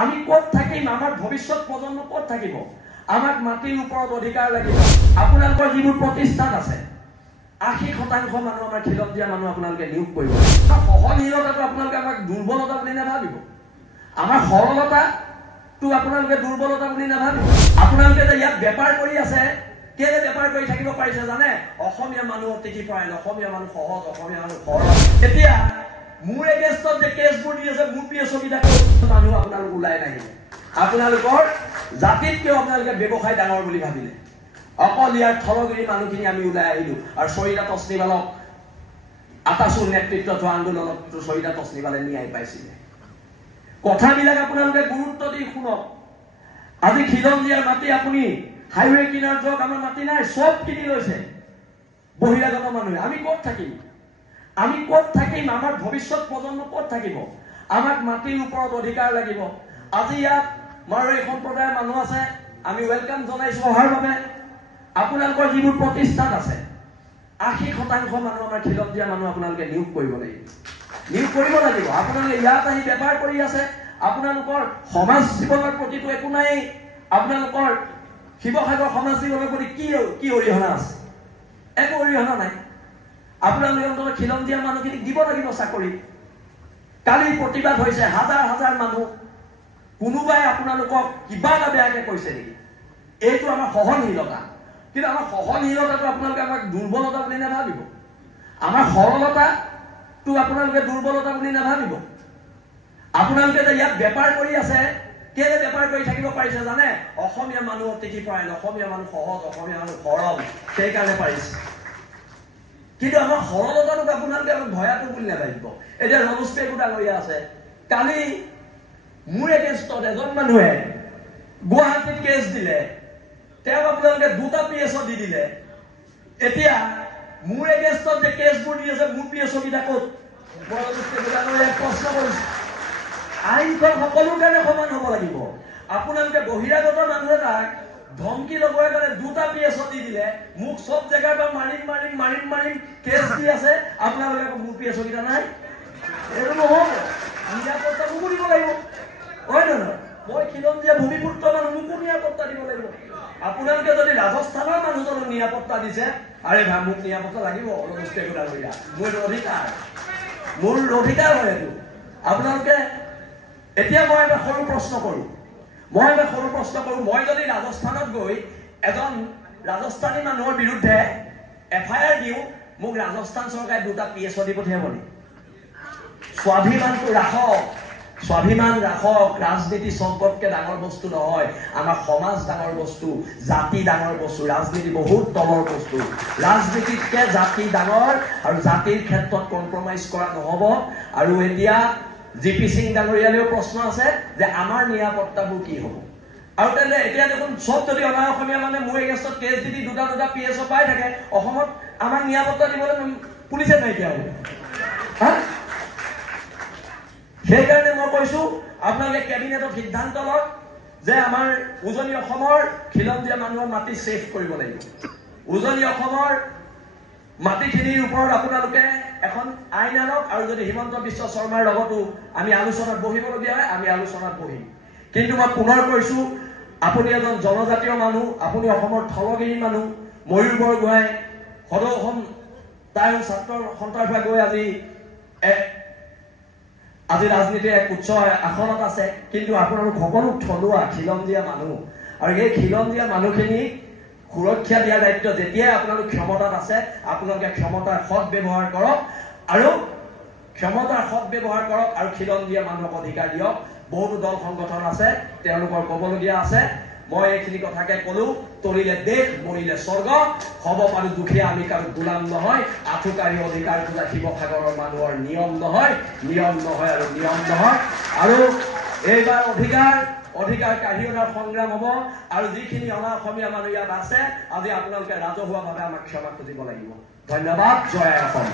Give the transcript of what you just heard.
আমি ক'ত থাকিম, আমাৰ ভৱিষ্যত প্ৰজন্ম ক'ত থাকিব, আমাক মাটিৰ ওপৰত অধিকাৰ লাগিব। আপোনালোকৰ যিবোৰ প্ৰতিষ্ঠান আছে ৮০% মানুহ আমাৰ খিলঞ্জীয়া মানুহ আপোনালোকে নিয়োগ কৰিব। সহনশীলতাটো আপোনালোকে আমাক দুৰ্বলতা বুলি নাভাবিব, আমাৰ সৰলতাটো আপোনালোকে দুৰ্বলতা বুলি নাভাবিব। আপোনালোকে যে ইয়াত বেপাৰ কৰি আছে, কেলে বেপাৰ কৰি থাকিব পাৰিছে জানে? অসমীয়া মানুহ অতিথিপৰায়ণ, অসমীয়া মানুহ সহজ, অসমীয়া মানুহ সৰল। এতিয়া মোৰ এগেইনষ্টত যে কেছবোৰ দি আছে, মোৰ প্ৰিয় ছবিটা মানুহ আপোনালোক ওলাই নাহিব। আপোনালোকৰ জাতিতকেও আপোনালোকে ব্যৱসায় ডাঙৰ বুলি ভাবিলে। অকল ইয়াৰ থলগিৰি মানুহখিনি আমি ওলাই আহিলো আৰু চৰিতা তছনিৱালক আটাচুৰ নেতৃত্বত হোৱা আন্দোলনত চৰিতা তছনিৱালে ন্যায় পাইছিলে। কথাবিলাক আপোনালোকে গুৰুত্ব দি শুনক। আজি খিলঞ্জীয়াৰ মাটি আপুনি হাইৱে কিনাৰত যাওক, আমাৰ মাটি নাই, চব কিনি লৈছে বহিৰাগত মানুহে। আমি ক'ত থাকিম, আমি ক'ত থাকিম, আমাৰ ভৱিষ্যত প্ৰজন্ম ক'ত থাকিব? আমাক মাটিৰ ওপৰত অধিকাৰ লাগিব। আজি ইয়াত মাৰোৱাৰী সম্প্ৰদায়ৰ মানুহ আছে, আমি ৱেলকাম জনাইছো অহাৰ বাবে। আপোনালোকৰ যিবোৰ প্ৰতিষ্ঠান আছে ৮০% মানুহ আমাৰ খিলঞ্জীয়া মানুহ আপোনালোকে নিয়োগ কৰিব লাগিব, নিয়োগ কৰিব লাগিব। আপোনালোকে ইয়াত আহি বেপাৰ কৰি আছে, আপোনালোকৰ সমাজ জীৱনৰ প্ৰতিটো একো নাই। আপোনালোকৰ শিৱসাগৰ সমাজ জীৱনৰ প্ৰতি কি অৰিহণা আছে? একো অৰিহণা নাই। আপোনালোকে অন্তত খিলঞ্জীয়া মানুহখিনিক দিব লাগিব চাকৰি। কালি প্ৰতিবাদ হৈছে, হাজাৰ হাজাৰ মানুহ। কোনোবাই আপোনালোকক কিবা এটা বেয়াকে কৈছে নেকি? এইটো আমাৰ সহনশীলতা। কিন্তু আমাৰ সহনশীলতাটো আপোনালোকে আমাক দুৰ্বলতা বুলি নাভাবিব, আমাৰ সৰলতাটো আপোনালোকে দুৰ্বলতা বুলি নাভাবিব। আপোনালোকে যে ইয়াত বেপাৰ কৰি আছে, কেলে বেপাৰ কৰি থাকিব পাৰিছে জানে? অসমীয়া মানুহ অতিথিপৰায়ণ, অসমীয়া মানুহ সহজ, অসমীয়া মানুহ সৰল, সেইকাৰণে পাৰিছে। কিন্তু আমাৰ সৰলতাটোক আপোনালোকে আমাক ভয়াটো বুলি নাভাবিব। এতিয়া ৰমেশ পেগু ডাঙৰীয়া আছে, কালি মোৰ এগেইনষ্টত এজন মানুহে গুৱাহাটীত কেছ দিলে, তেওঁক আপোনালোকে 2টা PSO দি দিলে। এতিয়া মোৰ এগেইনষ্টত যে কেছবোৰ দি আছে, মোৰ PSO কেইটা ক'ত? মই ৰমেশ পেগু ডাঙৰীয়াক প্ৰশ্ন কৰিছো। আইনখন সকলোৰ কাৰণে সমান হ'ব লাগিব। আপোনালোকে বহিৰাগত মানুহ এটাক ধমকি লগোৱাৰ কাৰণে 2টা PSO দি দিলে, মোক চব জেগাৰ পৰা মাৰিম কেছ দি আছে, আপোনালোকে মোৰ PSO কেইটা নাই। এইটো নহ'ব, নিৰাপত্তা মোকো দিব লাগিব, হয় নহয়? মই খিলঞ্জীয়া ভূমিপুত্ৰ মানুহ, মোকো নিৰাপত্তা দিব লাগিব। আপোনালোকে যদি ৰাজস্থানৰ মানুহজনক নিৰাপত্তা দিছে, আৰে ভাই মোক নিৰাপত্তা লাগিব, ৰমেশ পেগু ডাঙৰীয়া, মোৰ অধিকাৰ, মোৰ অধিকাৰ হয় এইটো। আপোনালোকে এতিয়া মই এটা সৰু প্ৰশ্ন কৰোঁ, মই যদি ৰাজস্থানত গৈ এজন ৰাজস্থানী মানুহৰ বিৰুদ্ধে FIR দিওঁ, মোক ৰাজস্থান চৰকাৰে 2টা PSO দি পঠিয়াব নেকি? স্বাভিমানটো ৰাখক, স্বাভিমান ৰাখক। ৰাজনীতি সম্পদকে ডাঙৰ বস্তু নহয়, আমাৰ সমাজ ডাঙৰ বস্তু, জাতি ডাঙৰ বস্তু, ৰাজনীতি বহুত তলৰ বস্তু। ৰাজনীতিতকে জাতি ডাঙৰ, আৰু জাতিৰ ক্ষেত্ৰত কম্প্ৰমাইজ কৰা নহ'ব। আৰু এতিয়া GP সিং ডাঙৰীয়ালেও প্ৰশ্ন আছে যে আমাৰ নিৰাপত্তাবোৰ কি হ'ব? আৰু তেন্তে এতিয়া দেখোন চব যদি অনা অসমীয়া মানে মোৰ এগেইনষ্টত কেছ দি 2টা PSO পাই থাকে, অসমত আমাক নিৰাপত্তা দিবলৈ পুলিচে নাইকিয়া হ'ব। সেইকাৰণে মই কৈছো, আপোনালোকে কেবিনেটত সিদ্ধান্ত লওক যে আমাৰ উজনি অসমৰ খিলঞ্জীয়া মানুহৰ মাটি ছেভ কৰিব লাগিব। উজনি অসমৰ মাটিখিনিৰ ওপৰত আপোনালোকে এখন আইন আনক, আৰু যদি হিমন্ত বিশ্ব শৰ্মাৰ লগতো আমি আলোচনাত বহিবলগীয়া হয়, আমি আলোচনাত বহিম। কিন্তু মই পুনৰ কৈছো, আপুনি এজন জনজাতীয় মানুহ, আপুনি অসমৰ থলগিৰি মানুহ। ময়ূৰ বৰগোহাঁই সদৌ অসম তাইৰ ছাত্ৰ সন্থাৰ গৈ আজি ৰাজনীতিৰ এক উচ্চ আসনত আছে। কিন্তু আপোনালোক সকলো থলুৱা খিলঞ্জীয়া মানুহ, আৰু এই খিলঞ্জীয়া মানুহখিনিক সুৰক্ষা দিয়াৰ দায়িত্ব যেতিয়াই আপোনালোক ক্ষমতাত আছে, আপোনালোকে ক্ষমতাৰ সৎ ব্যৱহাৰ কৰক, আৰু খিলঞ্জীয়া মানুহক অধিকাৰ দিয়ক। বহুতো দল সংগঠন আছে, তেওঁলোকৰ ক'বলগীয়া আছে। মই এইখিনি কথাকে ক'লো, তৰিলে দেশ, মৰিলে স্বৰ্গ। হ'ব পাৰো দুখীয়া, আমি কাৰো গোলাম নহয়। আঠুকাৰী অধিকাৰ পূজা শিৱসাগৰৰ মানুহৰ নিয়ম নহয় আৰু এইবাৰ অধিকাৰ কাঢ়ি অনাৰ সংগ্ৰাম হ'ব। আৰু যিখিনি অনা অসমীয়া মানুহ ইয়াত আছে, আজি আপোনালোকে ৰাজহুৱাভাৱে আমাক ক্ষমা খুজিব লাগিব। ধন্যবাদ। জয় অসম।